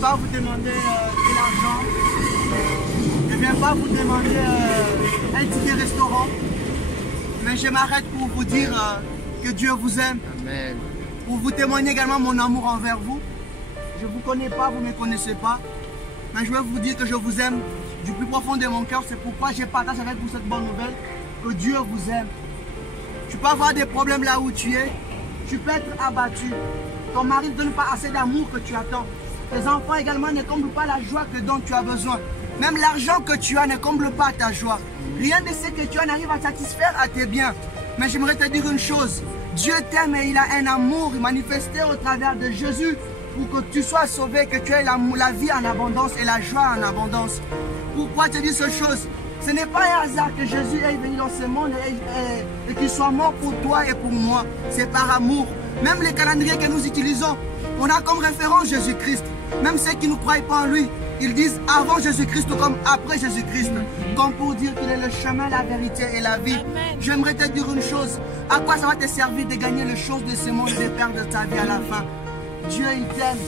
pas vous demander de l'argent. Je ne viens pas vous demander un ticket restaurant. Mais je m'arrête pour vous dire que Dieu vous aime. Amen. Pour vous témoigner également mon amour envers vous. Je ne vous connais pas, vous ne me connaissez pas. Mais je veux vous dire que je vous aime du plus profond de mon cœur. C'est pourquoi je partage avec vous cette bonne nouvelle. Que Dieu vous aime. Tu peux avoir des problèmes là où tu es. Tu peux être abattu. Ton mari ne donne pas assez d'amour que tu attends. Tes enfants également ne comblent pas la joie dont tu as besoin. Même l'argent que tu as ne comble pas ta joie. Rien de ce que tu as n'arrive à satisfaire à tes biens. Mais j'aimerais te dire une chose. Dieu t'aime et il a un amour manifesté au travers de Jésus pour que tu sois sauvé, que tu aies la vie en abondance et la joie en abondance. Pourquoi te dis ces choses? Ce n'est pas un hasard que Jésus est venu dans ce monde et qu'il soit mort pour toi et pour moi. C'est par amour. Même les calendriers que nous utilisons, on a comme référence Jésus-Christ. Même ceux qui ne croient pas en lui, ils disent avant Jésus-Christ ou comme après Jésus-Christ. Comme pour dire qu'il est le chemin, la vérité et la vie. J'aimerais te dire une chose. À quoi ça va te servir de gagner les choses de ce monde et de perdre ta vie à la fin? Dieu, il t'aime.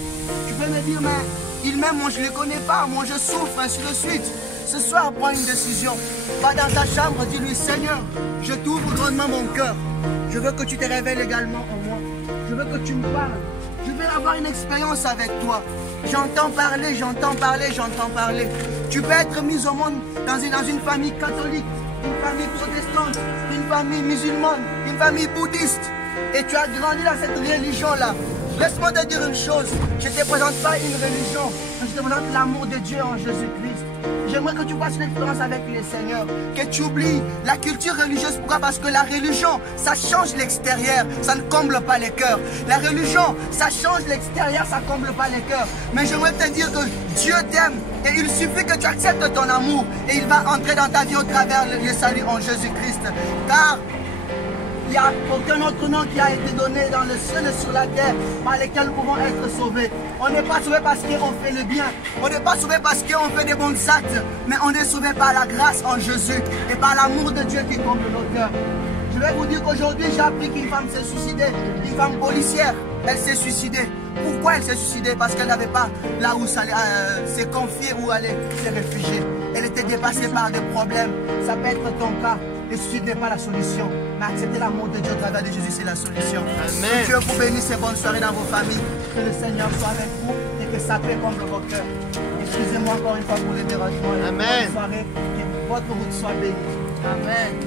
Tu peux me dire, mais il m'aime, moi je ne le connais pas, moi je souffre, ainsi de suite. Ce soir, prends une décision. Va dans ta chambre, dis-lui, Seigneur, je t'ouvre grandement mon cœur. Je veux que tu te révèles également en moi. Je veux que tu me parles. Je veux avoir une expérience avec toi. J'entends parler, j'entends parler, j'entends parler. Tu peux être mis au monde dans une famille catholique, une famille protestante, une famille musulmane, une famille bouddhiste. Et tu as grandi dans cette religion-là. Laisse-moi te dire une chose. Je ne te présente pas une religion, mais je te présente l'amour de Dieu en Jésus-Christ. J'aimerais que tu fasses une expérience avec le Seigneur, que tu oublies la culture religieuse. Pourquoi? Parce que la religion, ça change l'extérieur, ça ne comble pas les cœurs. La religion, ça change l'extérieur, ça ne comble pas les cœurs. Mais j'aimerais te dire que Dieu t'aime et il suffit que tu acceptes ton amour et il va entrer dans ta vie au travers le salut en Jésus-Christ. Car il n'y a aucun autre nom qui a été donné dans le ciel et sur la terre par lesquels nous pouvons être sauvés. On n'est pas sauvé parce qu'on fait le bien. On n'est pas sauvé parce qu'on fait des bons actes. Mais on est sauvé par la grâce en Jésus et par l'amour de Dieu qui comble nos cœurs. Je vais vous dire qu'aujourd'hui, j'ai appris qu'une femme s'est suicidée. Une femme policière, elle s'est suicidée. Pourquoi elle s'est suicidée? Parce qu'elle n'avait pas là où se confier, où aller se réfugier. Elle était dépassée par des problèmes. Ça peut être ton cas. Le suicide n'est pas la solution. Mais accepter l'amour de Dieu au travers de Jésus, c'est la solution. Amen. Que Dieu vous bénisse et bonne soirée dans vos familles. Que le Seigneur soit avec vous et que sa paix comble vos cœurs. Excusez-moi encore une fois pour le dérangement. Amen. Bonne soirée. Que votre route soit bénie. Amen.